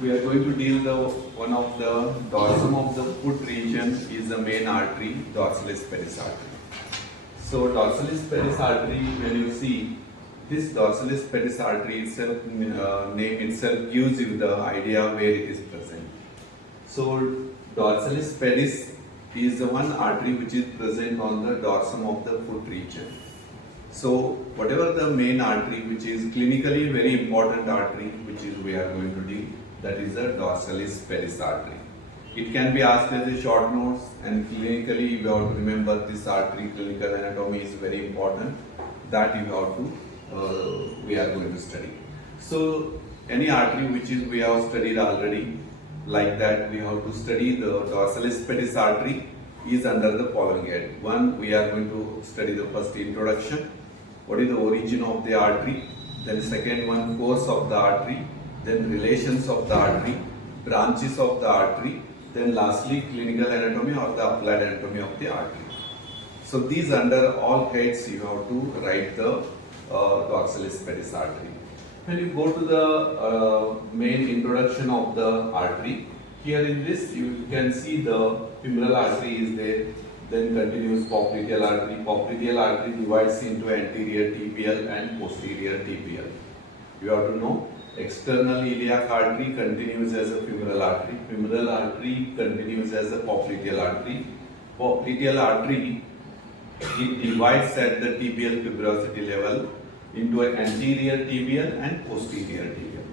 we are going to deal the one of the dorsum of the foot region is the main artery, Dorsalis Pedis Artery. So Dorsalis Pedis Artery, when you see this Dorsalis Pedis Artery itself, name itself gives you the idea where it is present. So Dorsalis Pedis is the one artery which is present on the dorsum of the foot region. So whatever the main artery which is clinically very important artery which is we are going to deal, that is the Dorsalis Pedis Artery. It can be asked as a short notes, and clinically you have to remember this artery clinical anatomy is very important, that you have to we are going to study. So any artery which is we have studied already, like that we have to study the Dorsalis Pedis Artery is under the following head. One, we are going to study the first introduction, what is the origin of the artery, then second one, course of the artery, then relations of the artery, branches of the artery, then lastly clinical anatomy or the applied anatomy of the artery. So these under all heads you have to write the Dorsalis Pedis Artery. When you go to the main introduction of the artery, here in this you can see the femoral artery is there, then continues popliteal artery. Popliteal artery divides into anterior tibial and posterior tibial. You have to know external iliac artery continues as a femoral artery. Femoral artery continues as a popliteal artery. Popliteal artery, it divides at the tibial tuberosity level into an anterior tibial and posterior tibial.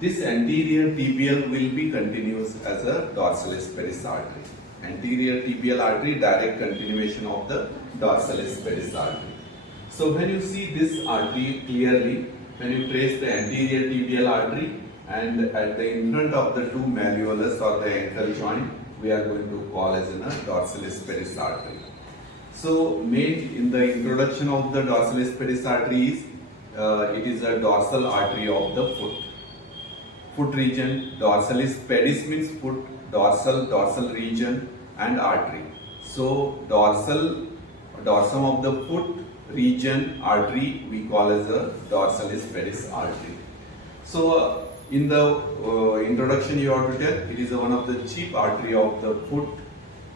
This anterior tibial will be continuous as a Dorsalis Pedis Artery. Anterior tibial artery, direct continuation of the Dorsalis Pedis Artery. So when you see this artery clearly, when you trace the anterior tibial artery and at the in front of the two malleolus or the ankle joint, we are going to call as a Dorsalis Pedis Artery. So main in the introduction of the Dorsalis Pedis Artery is it is a dorsal artery of the foot. Foot region, Dorsalis Pedis means foot, dorsal region and artery. So dorsum of the foot region artery we call as a Dorsalis Pedis Artery. So in the introduction you have to tell it is one of the chief artery of the foot,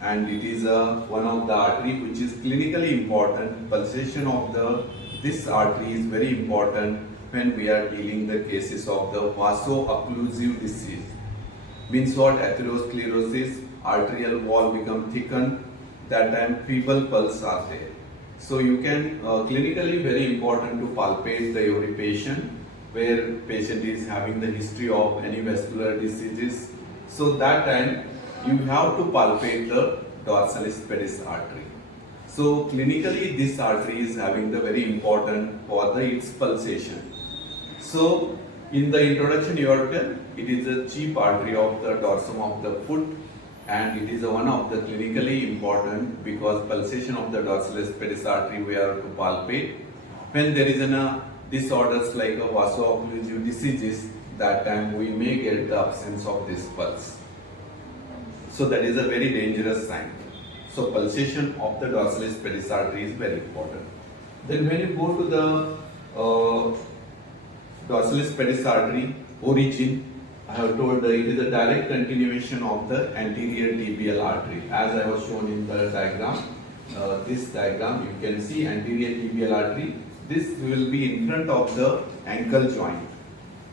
and it is one of the artery which is clinically important. Pulsation of this artery is very important when we are dealing the cases of the vaso-occlusive disease. Means what? Atherosclerosis, arterial wall become thickened, that time feeble pulse are there. So you can clinically very important to palpate every patient where patient is having the history of any vascular diseases. So that time you have to palpate the Dorsalis Pedis Artery. So clinically this artery is having the very important for its pulsation. So in the introduction you have to tell it is a chief artery of the dorsum of the foot, and it is one of the clinically important because pulsation of the Dorsalis Pedis Artery we are to palpate. When there is disorders like a vaso-occlusive diseases, that time we may get the absence of this pulse. So that is a very dangerous sign. So pulsation of the Dorsalis Pedis Artery is very important. Then when you go to the Dorsalis Pedis Artery origin, I have told it is a direct continuation of the anterior tibial artery. As I was shown in the diagram, this diagram you can see anterior tibial artery. This will be in front of the ankle joint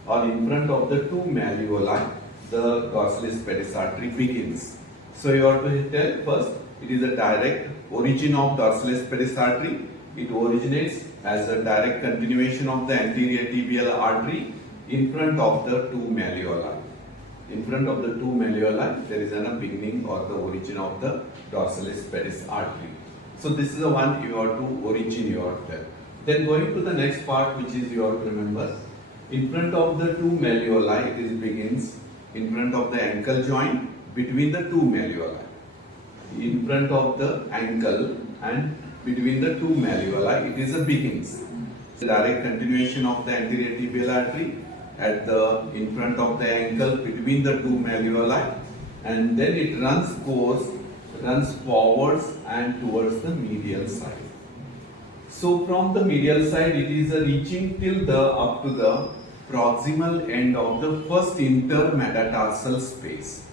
or in front of the two malleoli. The Dorsalis Pedis Artery begins. So you have to tell first it is a direct origin of Dorsalis Pedis Artery. It originates as a direct continuation of the anterior tibial artery in front of the two malleoli. In front of the two malleoli, there is a beginning or the origin of the Dorsalis Pedis Artery. So this is the one you have to origin you have to tell. Then going to the next part, which is you have to remember, in front of the two malleoli, it begins in front of the ankle joint between the two malleoli. In front of the ankle and between the two malleoli, it is a begins. The direct continuation of the anterior tibial artery at the in front of the ankle between the two malleoli, and then it runs forwards and towards the medial side. So from the medial side, it is reaching till the up to the proximal end of the first intermetatarsal space.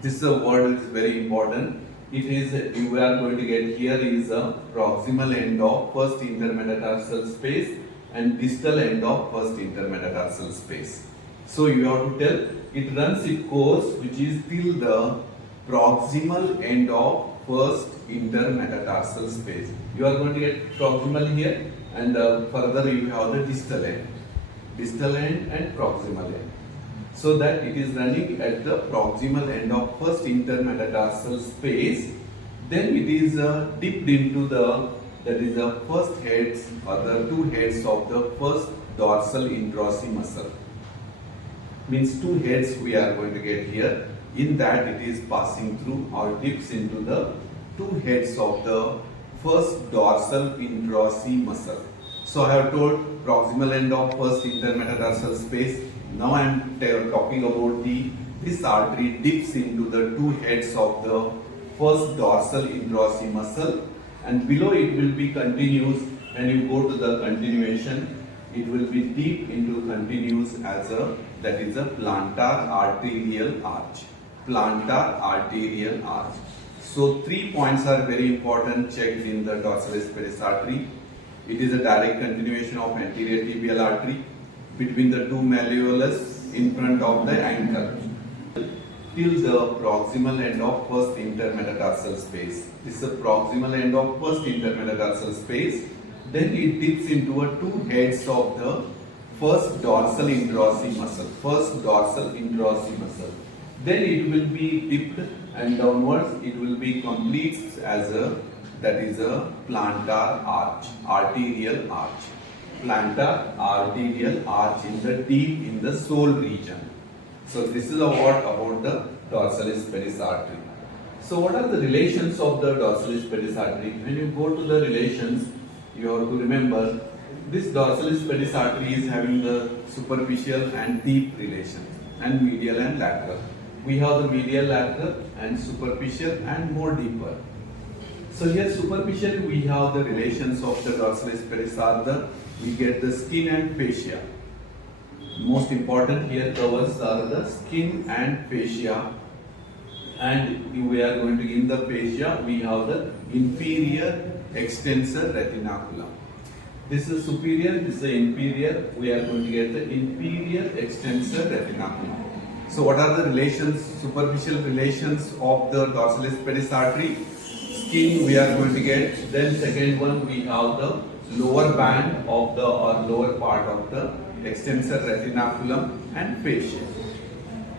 This word is very important. It is, you are going to get here is a proximal end of first intermetatarsal space and distal end of first intermetatarsal space. So you have to tell it runs its course which is till the proximal end of first intermetatarsal space. You are going to get proximal here, and further you have the distal end and proximal end. So that it is running at the proximal end of first intermetatarsal space. Then it is dipped into the first heads or the two heads of the first dorsal introsseous muscle. Means two heads we are going to get here. In that it is passing through or dips into the two heads of the first dorsal introsseous muscle. So I have told proximal end of first intermetatarsal space. Now I am talking about this artery dips into the two heads of the first dorsal introsseous muscle, and below it will be continuous. When you go to the continuation, it will be deep into continuous as a, that is a plantar arterial arch. Plantar arterial arch. So 3 points are very important checked in the Dorsalis Pedis Artery. It is a direct continuation of anterior tibial artery between the two malleolus in front of the ankle till the proximal end of first intermetatarsal space. This is the proximal end of first intermetatarsal space. Then it dips into a two heads of the first dorsal introsseous muscle. First dorsal introsseous muscle. Then it will be dipped and downwards. It will be complete as a, that is a plantar arch, arterial arch. Plantar arterial arch in the deep in the sole region. So this is a what about the Dorsalis Pedis Artery. So what are the relations of the Dorsalis Pedis Artery? When you go to the relations, you have to remember this Dorsalis Pedis Artery is having the superficial and deep relations and medial and lateral. We have the medial, lateral and superficial and more deeper. So here superficially we have the relations of the Dorsalis Pedis are the, we get the skin and fascia. Most important here covers are the skin and fascia, and we are going to in the fascia we have the inferior extensor retinaculum. This is superior, this is the inferior, we are going to get the inferior extensor retinaculum. So what are the relations, superficial relations of the Dorsalis Pedis Artery? Skin we are going to get, then second one we have the lower band of the or lower part of the extensor retinaculum and fascia.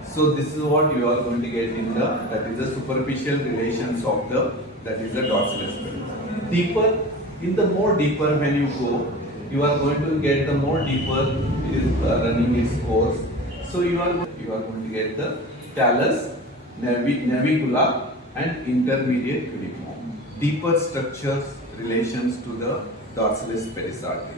So this is what you are going to get in the, that is the superficial relations of the, that is the Dorsalis Pedis. Deeper, in the more deeper when you go, you are going to get the more deeper is running its course. So you are going to get the talus, navicula and intermediate cuneiform. Deeper structures relations to the Dorsalis Pedis Artery.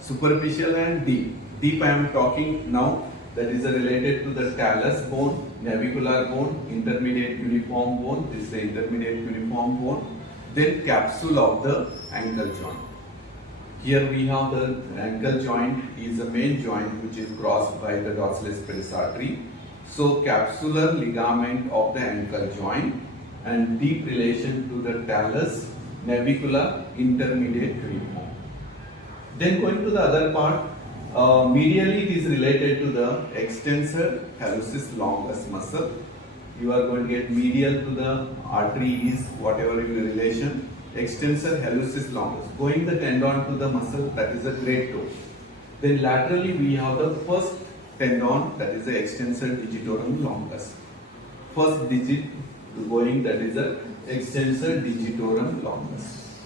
Superficial and deep. Deep I am talking now, that is related to the talus bone, navicular bone, intermediate cuneiform bone, this is the intermediate cuneiform bone, then capsule of the ankle joint. Here we have the ankle joint is a main joint which is crossed by the Dorsalis Pedis Artery. So capsular ligament of the ankle joint and deep relation to the talus, navicular, intermediate cuneiform. Then going to the other part, medially it is related to the extensor hallucis longus muscle. You are going to get medial to the artery is whatever your relation, extensor hallucis longus. Going the tendon to the muscle, that is a great toe. Then laterally we have the first tendon, that is the extensor digitorum longus. First digit going, that is the extensor digitorum longus.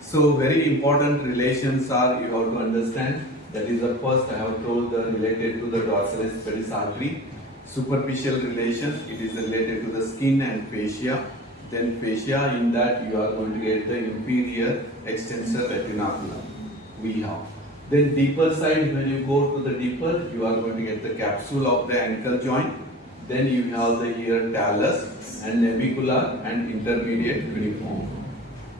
So very important relations are, you have to understand, that is the first I have told the related to the Dorsalis Pedis Artery. Superficial relation, it is related to the skin and fascia. Then fascia, in that you are going to get the inferior extensor retinaculum we have. Then deeper side, when you go to the deeper, you are going to get the capsule of the ankle joint. Then you have the here talus and navicular and intermediate cuneiform.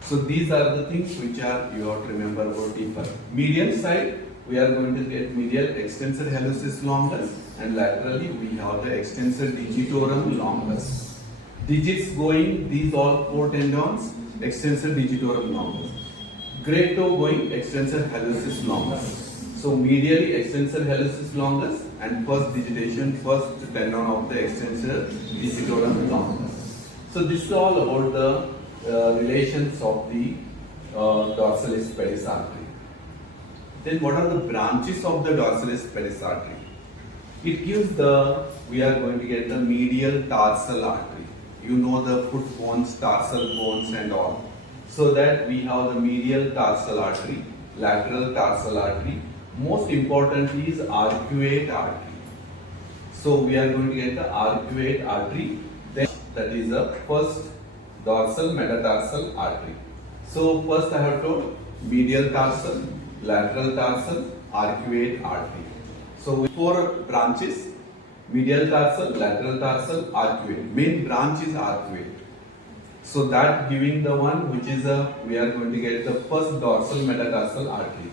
So these are the things which are you have to remember about deeper. Medial side, we are going to get medial extensor hallucis longus, and laterally we have the extensor digitorum longus. Digits going, these all 4 tendons, extensor digitorum longus. Great toe going, extensor hallucis longus. So medially extensor hallucis longus and first digitation, first tendon of the extensor digitorum longus. So this is all about the relations of the Dorsalis Pedis Artery. Then what are the branches of the Dorsalis Pedis Artery? It gives we are going to get the medial tarsal artery. You know the foot bones, tarsal bones and all. So that we have the medial tarsal artery, lateral tarsal artery. Most importantly is arcuate artery. So we are going to get the arcuate artery. Then that is the first dorsal metatarsal artery. So first I have told medial tarsal, lateral tarsal, arcuate artery. So 4 branches: medial tarsal, lateral tarsal, arcuate. Main branch is arcuate. So that giving the one which is we are going to get the first dorsal metatarsal artery.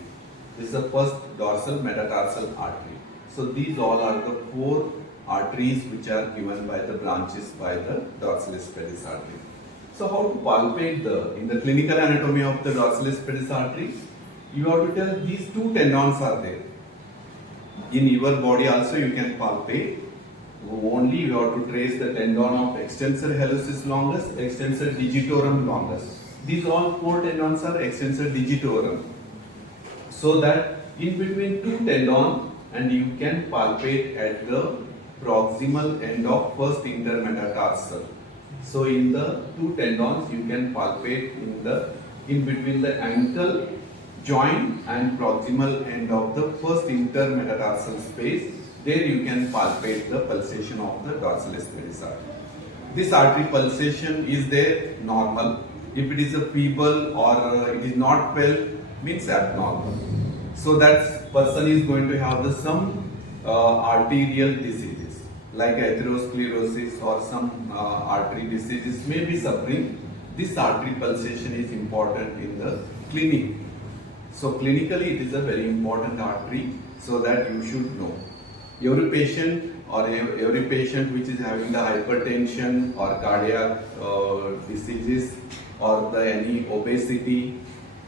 This is the first dorsal metatarsal artery. So these all are the 4 arteries which are given by the branches by the Dorsalis Pedis Artery. So how to palpate in the clinical anatomy of the Dorsalis Pedis Artery? You have to tell these 2 tendons are there. In your body also you can palpate. Only you have to trace the tendon of extensor hallucis longus, extensor digitorum longus. These all 4 tendons are extensor digitorum. So that in between 2 tendons, and you can palpate at the proximal end of first intermetatarsal. So in the 2 tendons you can palpate in between the ankle joint and proximal end of the first intermetatarsal space. There you can palpate the pulsation of the Dorsalis Pedis Artery. This artery pulsation is there normal. If it is a feeble or it is not felt, means abnormal. So that person is going to have some arterial diseases like atherosclerosis or some artery diseases may be suffering. This artery pulsation is important in the clinic. So clinically it is a very important artery, so that you should know. Every patient which is having the hypertension or cardiac diseases or any obesity,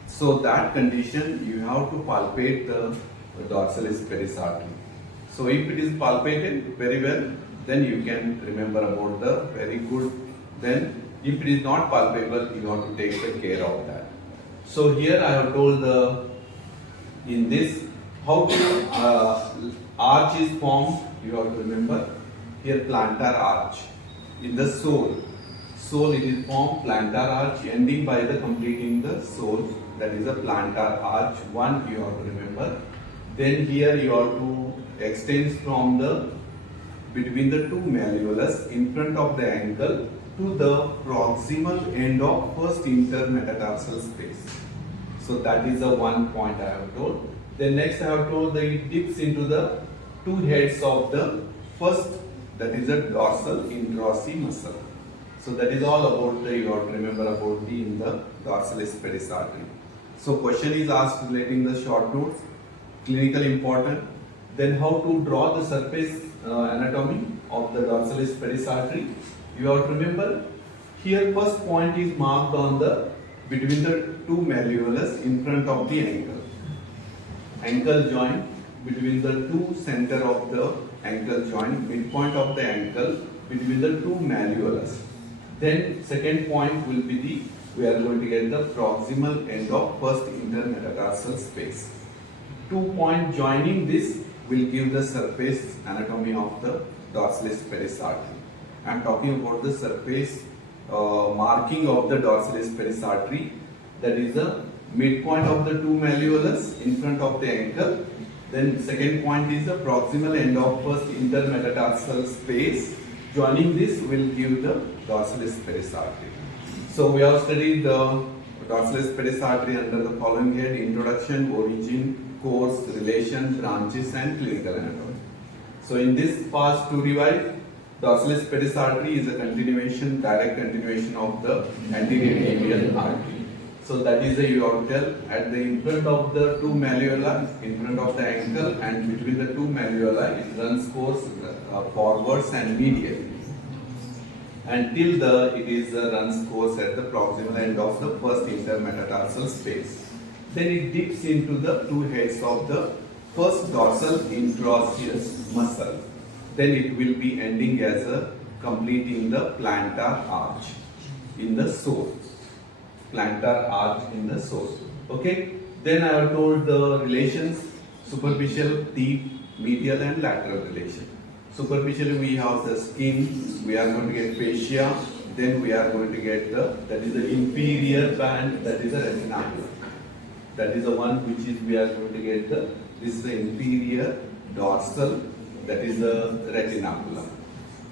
so that condition you have to palpate the Dorsalis Pedis Artery. So if it is palpated very well, then you can remember about the very good. Then if it is not palpable, you have to take the care of that. So here I have told in this how to arch is formed. You have to remember here plantar arch in the sole. Sole it is formed plantar arch ending by the completing the sole. That is a plantar arch. One you have to remember. Then here you have to extend from between the 2 malleolus in front of the ankle to the proximal end of first intermetatarsal space. So that is the one point I have told. Then next I have told that it dips into the 2 heads of the first, that is a dorsal interossei muscle. So that is all about you have to remember about in the Dorsalis Pedis Artery. So question is asked relating the short notes, clinical important. Then how to draw the surface anatomy of the Dorsalis Pedis Artery. You have to remember here first point is marked on between the 2 malleolus in front of the ankle. Ankle joint between the 2 center of the ankle joint, midpoint of the ankle between the 2 malleolus. Then second point will be we are going to get the proximal end of first intermetatarsal space. 2 point joining this will give the surface anatomy of the Dorsalis Pedis Artery. I am talking about the surface marking of the Dorsalis Pedis Artery, that is the midpoint of the 2 malleolus in front of the ankle. Then second point is the proximal end of first intermetatarsal space. Joining this will give the Dorsalis Pedis Artery. So we have studied the Dorsalis Pedis Artery under the following head: introduction, origin, course, relation, branches and clinical anatomy. So in this part to revise, Dorsalis Pedis Artery is a continuation, direct continuation of the anterior tibial artery. So that is the you have to tell at the in front of the two malleoli, in front of the ankle and between the two malleoli, it runs course forwards and medially. Until it is runs course at the proximal end of the first intermetatarsal space. Then it dips into the two heads of the first dorsal interosseous muscle. Then it will be ending as a completing the plantar arch in the sole. Plantar arch in the sole. Okay. Then I have told the relations: superficial, deep, medial, and lateral relation. Superficially we have the skin, we are going to get fascia, then we are going to get that is the inferior band, that is the retinaculum. That is the one which is we are going to get this is the inferior dorsal, that is the retinaculum.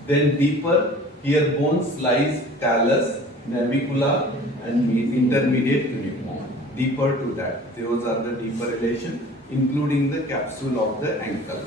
Then deeper, here bones lies talus, navicula and intermediate cuneiform. Deeper to that, those are the deeper relation, including the capsule of the ankle.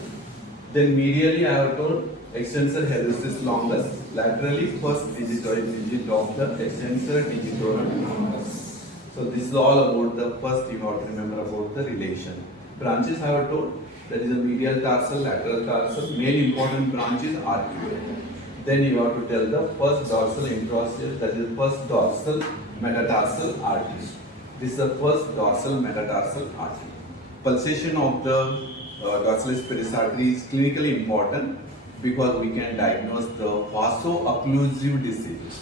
Then medially I have told extensor hallucis longus, laterally first digit of the extensor digitorum longus. So this is all about the first you have to remember about the relation. Branches I have told, that is a medial tarsal, lateral tarsal, main important branch is arcuate. Then you have to tell the first dorsal interosseous, that is first dorsal metatarsal artery. This is the first dorsal metatarsal artery. Pulsation of the Dorsalis Pedis Artery is clinically important because we can diagnose the vaso-occlusive disease.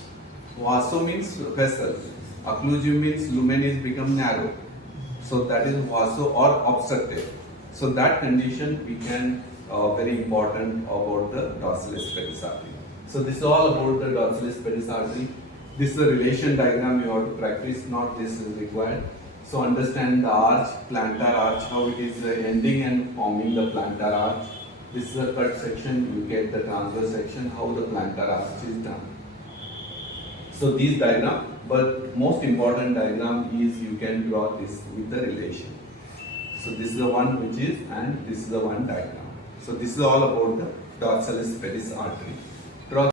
Vaso means vessel, occlusive means lumen is become narrow. So that is vaso or obstructive. So that condition we can very important about the Dorsalis Pedis Artery. So this is all about the Dorsalis Pedis Artery. This is the relation diagram you have to practice, not this is required. So understand the arch, plantar arch, how it is ending and forming the plantar arch. This is a cut section, you get the transverse section, how the plantar arch is done. So these diagram, but most important diagram is you can draw this with the relation. So this is the one which is, and this is the one diagram. So this is all about the Dorsalis Pedis Artery. Draw